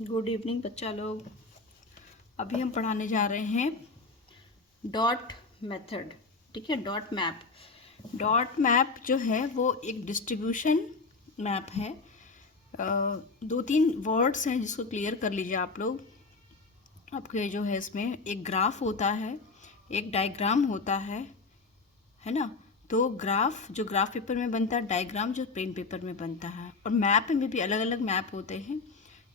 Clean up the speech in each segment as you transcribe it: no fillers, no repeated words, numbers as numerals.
Good evening बच्चा लोग। अभी हम पढ़ाने जा रहे हैं डॉट मेथड। ठीक है, डॉट मैप। डॉट मैप जो है वो एक डिस्ट्रीब्यूशन मैप है। दो तीन वर्ड्स हैं जिसको क्लियर कर लीजिए आप लोग। आपके जो है इसमें एक ग्राफ होता है, एक डायग्राम होता है ना। तो ग्राफ जो ग्राफ पेपर में बनता है, डायग्राम जो पेन पेपर में बनता है, और मैप में भी अलग अलग मैप होते हैं।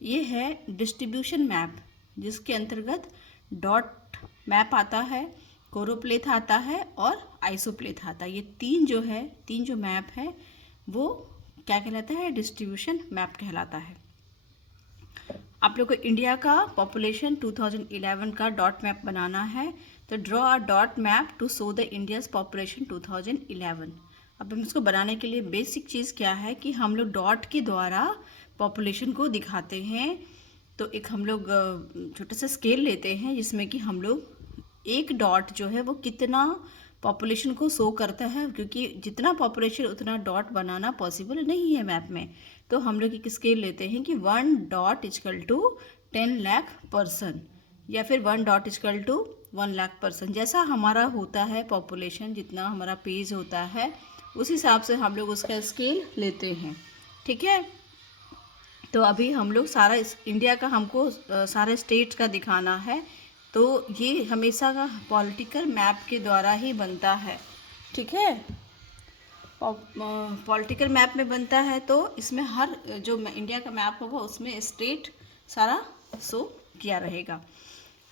ये है डिस्ट्रीब्यूशन मैप, जिसके अंतर्गत डॉट मैप आता है, कोरोप्लेथ आता है और आइसोप्लेथ आता है। ये तीन जो मैप है वो क्या कहलाता है? डिस्ट्रीब्यूशन मैप कहलाता है। आप लोग को इंडिया का पॉपुलेशन 2011 का डॉट मैप बनाना है, तो draw a dot map to show the India's population 2011। अब हम इसको बनाने के लिए बेसिक चीज़ क्या है कि हम लोग डॉट के द्वारा पॉपुलेशन को दिखाते हैं। तो एक हम लोग छोटा सा स्केल लेते हैं जिसमें कि हम लोग एक डॉट जो है वो कितना पॉपुलेशन को शो करता है, क्योंकि जितना पॉपुलेशन उतना डॉट बनाना पॉसिबल नहीं है मैप में। तो हम लोग एक स्केल लेते हैं कि 1 dot equal to 10 lakh person, या फिर 1 dot equal to 1 lakh person. जैसा हमारा होता है पॉपुलेशन, जितना हमारा पेज होता है, उस हिसाब से हम लोग उसका स्केल लेते हैं। ठीक है, तो अभी हम लोग सारा इंडिया का हमको सारे स्टेट्स का दिखाना है। तो ये हमेशा का पॉलिटिकल मैप के द्वारा ही बनता है। ठीक है, पॉलिटिकल मैप में बनता है, तो इसमें हर जो इंडिया का मैप होगा उसमें स्टेट सारा शो किया रहेगा।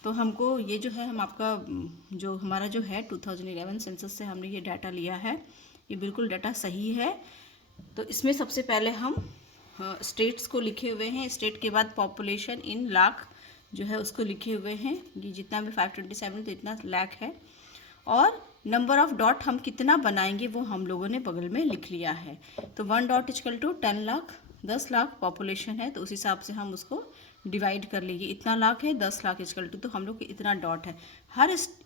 तो हमको ये जो है, हम आपका जो हमारा जो है 2011 सेंसस से हमने ये डाटा लिया है, ये बिल्कुल डाटा सही है। तो इसमें सबसे पहले हम स्टेट्स को लिखे हुए हैं। स्टेट के बाद पॉपुलेशन इन लाख जो है उसको लिखे हुए हैं। ये जितना भी 527 तो इतना लाख है, और नंबर ऑफ डॉट हम कितना बनाएंगे वो हम लोगों ने बगल में लिख लिया है। तो 1 dot equal to 10 lakh, 10 lakh population है, तो उस हिसाब से हम उसको डिवाइड कर लेंगे। इतना लाख है, 10 लाख इजकल टू, तो हम लोग इतना डॉट है।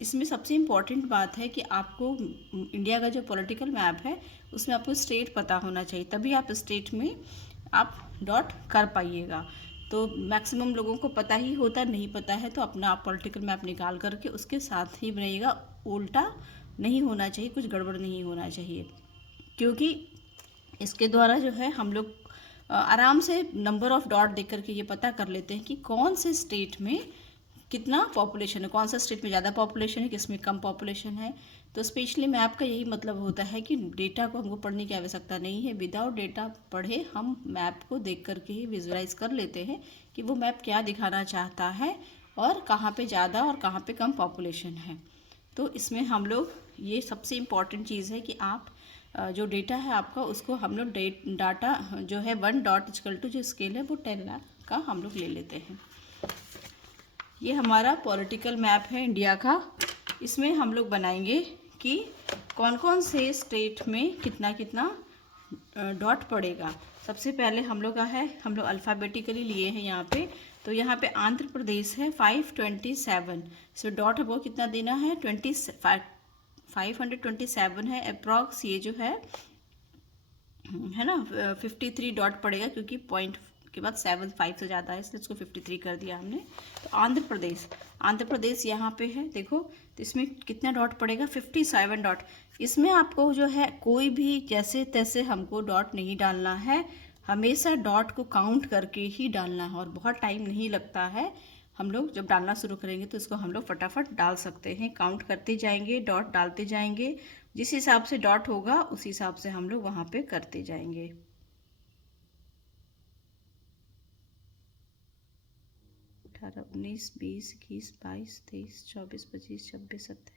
इसमें सबसे इम्पॉर्टेंट बात है कि आपको इंडिया का जो पॉलिटिकल मैप है उसमें आपको स्टेट पता होना चाहिए, तभी आप स्टेट में आप डॉट कर पाइएगा। तो मैक्सिमम लोगों को पता ही होता, नहीं पता है तो अपना आप पॉलिटिकल मैप निकाल करके उसके साथ ही बनाइएगा। उल्टा नहीं होना चाहिए, कुछ गड़बड़ नहीं होना चाहिए, क्योंकि इसके द्वारा जो है हम लोग आराम से नंबर ऑफ़ डॉट देख करके ये पता कर लेते हैं कि कौन से स्टेट में कितना पॉपुलेशन है, कौन सा स्टेट में ज़्यादा पॉपुलेशन है, किस में कम पॉपुलेशन है। तो स्पेशली मैप का यही मतलब होता है कि डेटा को हमको पढ़ने की आवश्यकता नहीं है। विदाउट डेटा पढ़े हम मैप को देख करके ही विजुअलाइज कर लेते हैं कि वो मैप क्या दिखाना चाहता है और कहाँ पे ज़्यादा और कहाँ पे कम पॉपुलेशन है। तो इसमें हम लोग, ये सबसे इम्पॉर्टेंट चीज़ है कि आप जो डेटा है आपका, उसको हम लोग डाटा जो है 1 डॉट इजकल टू जो स्केल है वो 10 लाख का हम लोग ले लेते हैं। ये हमारा पॉलिटिकल मैप है इंडिया का। इसमें हम लोग बनाएंगे कि कौन कौन से स्टेट में कितना कितना डॉट पड़ेगा। सबसे पहले हम लोग का है, हम लोग अल्फ़ाबेटिकली लिए हैं यहाँ पे। तो यहाँ पे आंध्र प्रदेश है 527, सो डॉट हमको कितना देना है? 527 है अप्रॉक्स। ये जो है ना 53 डॉट पड़ेगा, क्योंकि पॉइंट के बाद 5 से ज़्यादा है, इसलिए उसको 53 कर दिया हमने। तो आंध्र प्रदेश यहाँ पे है, देखो। तो इसमें कितना डॉट पड़ेगा? 57 डॉट। इसमें आपको जो है कोई भी जैसे तैसे हमको डॉट नहीं डालना है, हमेशा डॉट को काउंट करके ही डालना है, और बहुत टाइम नहीं लगता है। हम लोग जब डालना शुरू करेंगे तो इसको हम लोग फटाफट डाल सकते हैं। काउंट करते जाएंगे, डॉट डालते जाएंगे, जिस हिसाब से डॉट होगा उस हिसाब से हम लोग वहाँ पे करते जाएंगे। 18, 19, 20, 21, 22, 23, 24, 25, 26, 27।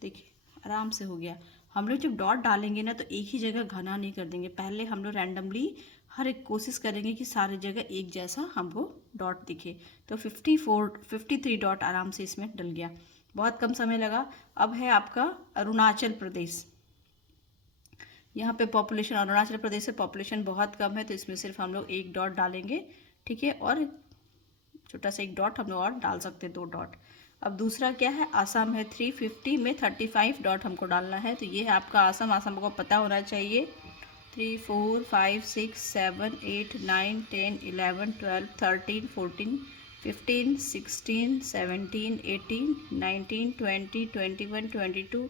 देखिए आराम से हो गया। हम लोग जब डॉट डालेंगे ना तो एक ही जगह घना नहीं कर देंगे। पहले हम लोग रैंडमली हर एक कोशिश करेंगे कि सारी जगह एक जैसा हमको डॉट दिखे। तो 53 डॉट आराम से इसमें डल गया, बहुत कम समय लगा। अब है आपका अरुणाचल प्रदेश। यहाँ पे पॉपुलेशन, अरुणाचल प्रदेश से पॉपुलेशन बहुत कम है, तो इसमें सिर्फ हम लोग 1 डॉट डालेंगे। ठीक है, और छोटा सा एक डॉट हम लोग और डाल सकते हैं, 2 डॉट। अब दूसरा क्या है, आसाम है, 350 में 35 डॉट हमको डालना है। तो ये है आपका आसाम। आसाम को पता होना चाहिए। 3 4 5 6 7 8 9 10 11 12 13 14 15 16 17 18 19 20 21 22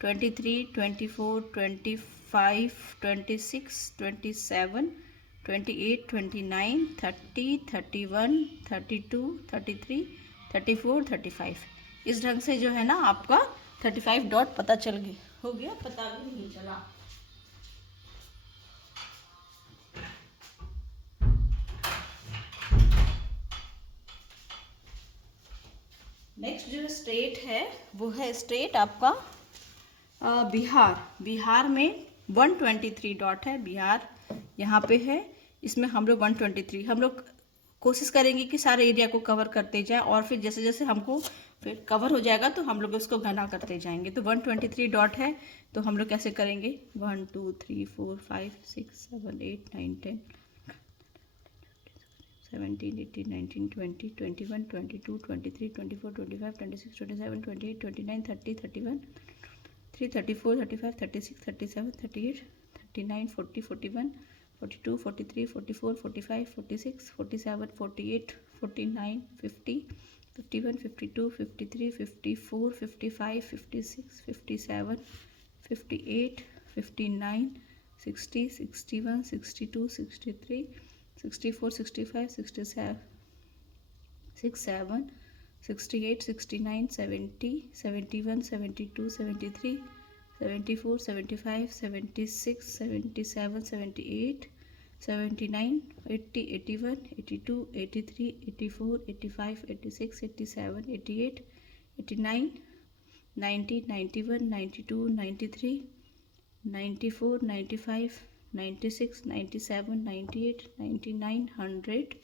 23 24 25 26 27 28 29 30 31 32 33 34 35। इस ढंग से जो है ना आपका 35 डॉट पता चल गया, हो गया, पता भी नहीं चला। नेक्स्ट जो स्टेट है वो है स्टेट आपका बिहार। बिहार में 123 डॉट है। बिहार यहाँ पे है, इसमें हम लोग 123, हम लोग कोशिश करेंगे कि सारे एरिया को कवर करते जाएं, और फिर जैसे जैसे हमको फिर कवर हो जाएगा तो हम लोग उसको घना करते जाएंगे। तो 123 डॉट है, तो हम लोग कैसे करेंगे, 1 2 3 4 5 6 7 8 9 10 17 18 19 20 21 22 23 24 25 26 27 28 29 30 31 3 34 35 36 37 38 39 40 41 42 43 44 45 46 47 48 49 50 51 52 53 54 55 56 57 58 59 60 61 62 63 64 65 67 67 68 69 70 71 72 73 74 75 76 77 78 79 80 81 82 83 84 85 86 87 88 89 90 91 92 93 94 95 96 97 98 99 100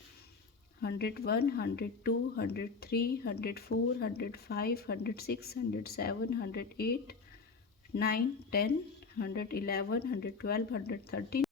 101 102 103 104 105 106 107 108 9 10 111 112 113